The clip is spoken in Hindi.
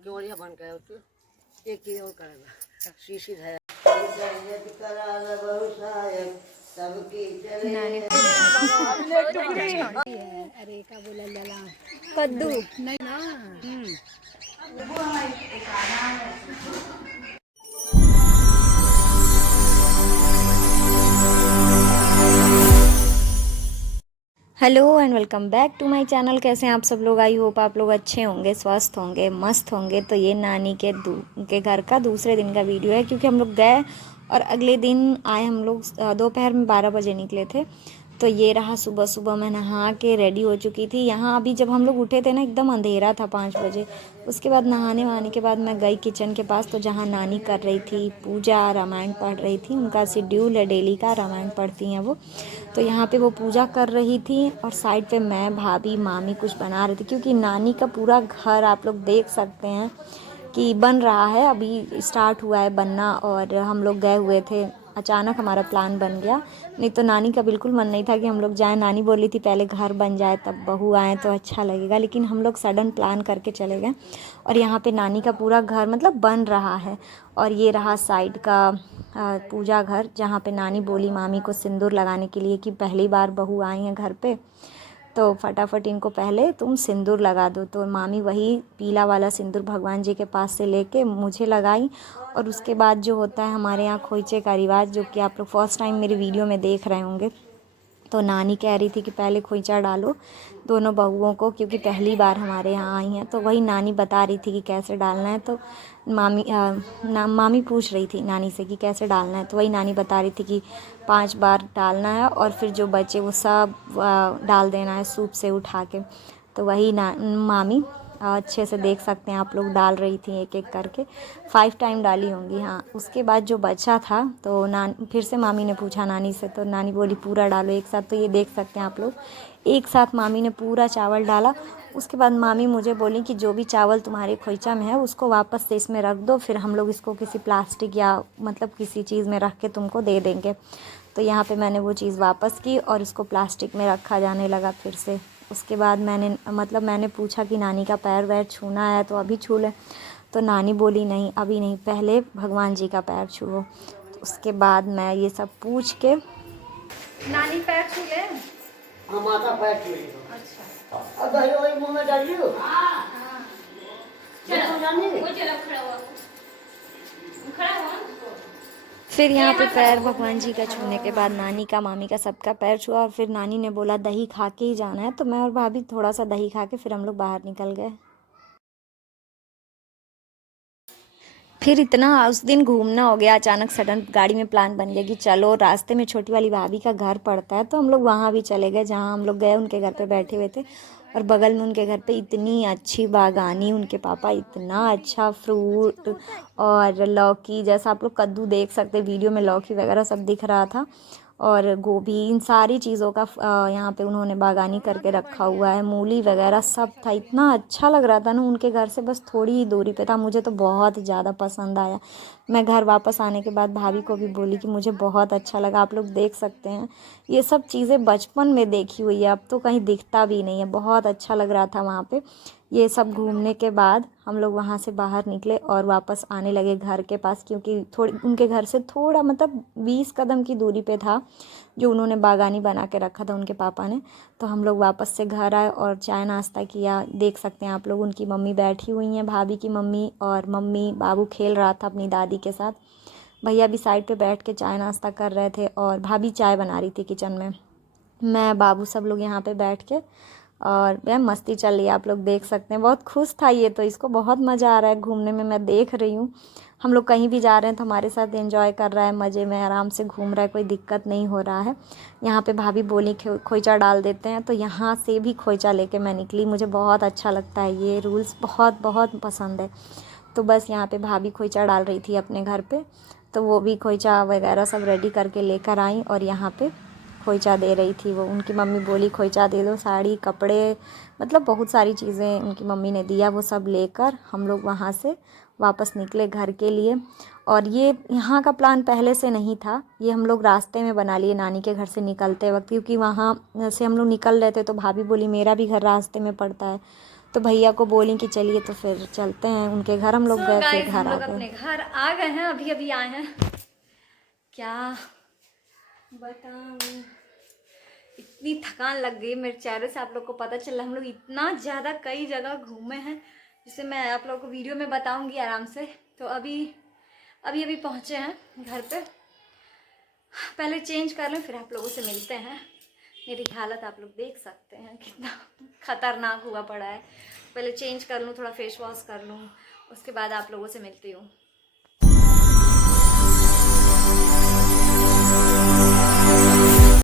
जोड़िया बन गए होती एक ही और करेगा शीशी है सबकी अरे का बोला जला कद्दू नहीं ना। Hello and welcome back to my channel. कैसे हैं आप सब लोग? आई होप आप लोग अच्छे होंगे, स्वस्थ होंगे, मस्त होंगे। तो ये नानी के घर का दूसरे दिन का वीडियो है, क्योंकि हम लोग गए और अगले दिन आए। हम लोग दोपहर में 12 बजे निकले थे। तो ये रहा, सुबह सुबह मैं नहा के रेडी हो चुकी थी। यहाँ अभी जब हम लोग उठे थे ना, एकदम अंधेरा था 5 बजे। उसके बाद नहाने वहाने के बाद मैं गई किचन के पास, तो जहाँ नानी कर रही थी पूजा, रामायण पढ़ रही थी। उनका शेड्यूल है डेली का, रामायण पढ़ती हैं वो। तो यहाँ पे वो पूजा कर रही थी और साइड पे मैं, भाभी, मामी कुछ बना रही थी, क्योंकि नानी का पूरा घर आप लोग देख सकते हैं कि बन रहा है, अभी स्टार्ट हुआ है बनना। और हम लोग गए हुए थे, अचानक हमारा प्लान बन गया। नहीं तो नानी का बिल्कुल मन नहीं था कि हम लोग जाएं। नानी बोली थी पहले घर बन जाए तब बहू आए तो अच्छा लगेगा, लेकिन हम लोग सडन प्लान करके चले गए। और यहाँ पे नानी का पूरा घर मतलब बन रहा है। और ये रहा साइड का पूजा घर, जहाँ पे नानी बोली मामी को सिंदूर लगाने के लिए कि पहली बार बहू आई है घर पे, तो फटाफट इनको पहले तुम सिंदूर लगा दो। तो मामी वही पीला वाला सिंदूर भगवान जी के पास से लेके मुझे लगाई। और उसके बाद जो होता है हमारे यहाँ खोइचे का रिवाज, जो कि आप लोग फर्स्ट टाइम मेरे वीडियो में देख रहे होंगे, तो नानी कह रही थी कि पहले खोइचा डालो दोनों बहुओं को, क्योंकि पहली बार हमारे यहाँ आई हैं। तो वही नानी बता रही थी कि कैसे डालना है। तो मामी पूछ रही थी नानी से कि कैसे डालना है, तो वही नानी बता रही थी कि 5 बार डालना है और फिर जो बचे वो सब डाल देना है सूप से उठा के। तो वही मामी अच्छे से देख सकते हैं आप लोग डाल रही थी एक एक करके। 5 टाइम डाली होंगी। हाँ, उसके बाद जो बचा था तो फिर से मामी ने पूछा नानी से, तो नानी बोली पूरा डालो एक साथ। तो ये देख सकते हैं आप लोग, एक साथ मामी ने पूरा चावल डाला। उसके बाद मामी मुझे बोली कि जो भी चावल तुम्हारे खोइचा में है उसको वापस से इसमें रख दो, फिर हम लोग इसको किसी प्लास्टिक या मतलब किसी चीज़ में रख के तुमको दे देंगे। तो यहाँ पे मैंने वो चीज़ वापस की और इसको प्लास्टिक में रखा जाने लगा फिर से। उसके बाद मैंने पूछा कि नानी का पैर वैर छूना है तो अभी छू ले। तो नानी बोली नहीं अभी नहीं, पहले भगवान जी का पैर छुओ। तो उसके बाद मैं ये सब पूछ के, नानी पैर छू ले। हाँ माता पैर छू। अच्छा अब दही वही मुंह में डालियो। हाँ चलो जाने वो चलो खड़ा हुआ फिर यहाँ पे पैर भगवान जी का छूने के बाद नानी का, मामी का, सबका पैर छुआ। और फिर नानी ने बोला दही खा के ही जाना है। तो मैं और भाभी थोड़ा सा दही खा के फिर हम लोग बाहर निकल गए। फिर इतना उस दिन घूमना हो गया, अचानक सडन गाड़ी में प्लान बन गया कि चलो। रास्ते में छोटी वाली भाभी का घर पड़ता है, तो हम लोग वहाँ भी चले गए। जहाँ हम लोग गए उनके घर पे बैठे हुए थे, और बगल में उनके घर पे इतनी अच्छी बागानी, उनके पापा इतना अच्छा फ्रूट और लौकी, जैसा आप लोग कद्दू देख सकते वीडियो में, लौकी वगैरह सब दिख रहा था। और गोभी, इन सारी चीज़ों का यहाँ पे उन्होंने बागानी करके रखा हुआ है। मूली वगैरह सब था, इतना अच्छा लग रहा था ना। उनके घर से बस थोड़ी ही दूरी पे था। मुझे तो बहुत ज़्यादा पसंद आया। मैं घर वापस आने के बाद भाभी को भी बोली कि मुझे बहुत अच्छा लगा। आप लोग देख सकते हैं ये सब चीज़ें बचपन में देखी हुई है, अब तो कहीं दिखता भी नहीं है। बहुत अच्छा लग रहा था वहाँ पे। ये सब घूमने के बाद हम लोग वहाँ से बाहर निकले और वापस आने लगे घर के पास, क्योंकि थोड़ी उनके घर से थोड़ा मतलब 20 कदम की दूरी पे था जो उन्होंने बागानी बना के रखा था उनके पापा ने। तो हम लोग वापस से घर आए और चाय नाश्ता किया। देख सकते हैं आप लोग, उनकी मम्मी बैठी हुई हैं, भाभी की मम्मी, और मम्मी बाबू खेल रहा था अपनी दादी के साथ। भैया भी साइड पे बैठ के चाय नाश्ता कर रहे थे, और भाभी चाय बना रही थी किचन में। मैं, बाबू, सब लोग यहाँ पे बैठ के और वह मस्ती चल रही है। आप लोग देख सकते हैं, बहुत खुश था ये। तो इसको बहुत मज़ा आ रहा है घूमने में, मैं देख रही हूँ। हम लोग कहीं भी जा रहे हैं तो हमारे साथ एंजॉय कर रहा है, मज़े में आराम से घूम रहा है, कोई दिक्कत नहीं हो रहा है। यहाँ पे भाभी बोली खोइचा डाल देते हैं, तो यहाँ से भी खोइचा लेके मैं निकली। मुझे बहुत अच्छा लगता है, ये रूल्स बहुत बहुत पसंद है। तो बस यहाँ पे भाभी खोइचा डाल रही थी अपने घर पे, तो वो भी खोइचा वगैरह सब रेडी करके लेकर आई और यहाँ पे खोइचा दे रही थी वो। उनकी मम्मी बोली खोइचा दे दो, साड़ी, कपड़े, मतलब बहुत सारी चीज़ें उनकी मम्मी ने दिया। वो सब लेकर हम लोग वहाँ से वापस निकले घर के लिए। और ये यहाँ का प्लान पहले से नहीं था, ये हम लोग रास्ते में बना लिए नानी के घर से निकलते वक्त, क्योंकि वहाँ से हम लोग निकल रहे थे तो भाभी बोली मेरा भी घर रास्ते में पड़ता है। तो भैया को बोली कि चलिए तो फिर चलते हैं उनके घर। हम लोग गए, फिर घर हम आ लोग गए। अपने घर आ गए हैं, अभी अभी आए हैं। क्या बताऊं, इतनी थकान लग गई मेरे चेहरे से, आप लोग को पता चला। हम लोग इतना ज़्यादा कई जगह घूमे हैं, जिसे मैं आप लोगों को वीडियो में बताऊंगी आराम से। तो अभी अभी पहुँचे हैं घर पे, पहले चेंज कर लें फिर आप लोगों से मिलते हैं। मेरी हालत आप लोग देख सकते हैं कितना खतरनाक हुआ पड़ा है। पहले चेंज कर लूँ, थोड़ा फेस वॉश कर लूँ, उसके बाद आप लोगों से मिलती हूँ।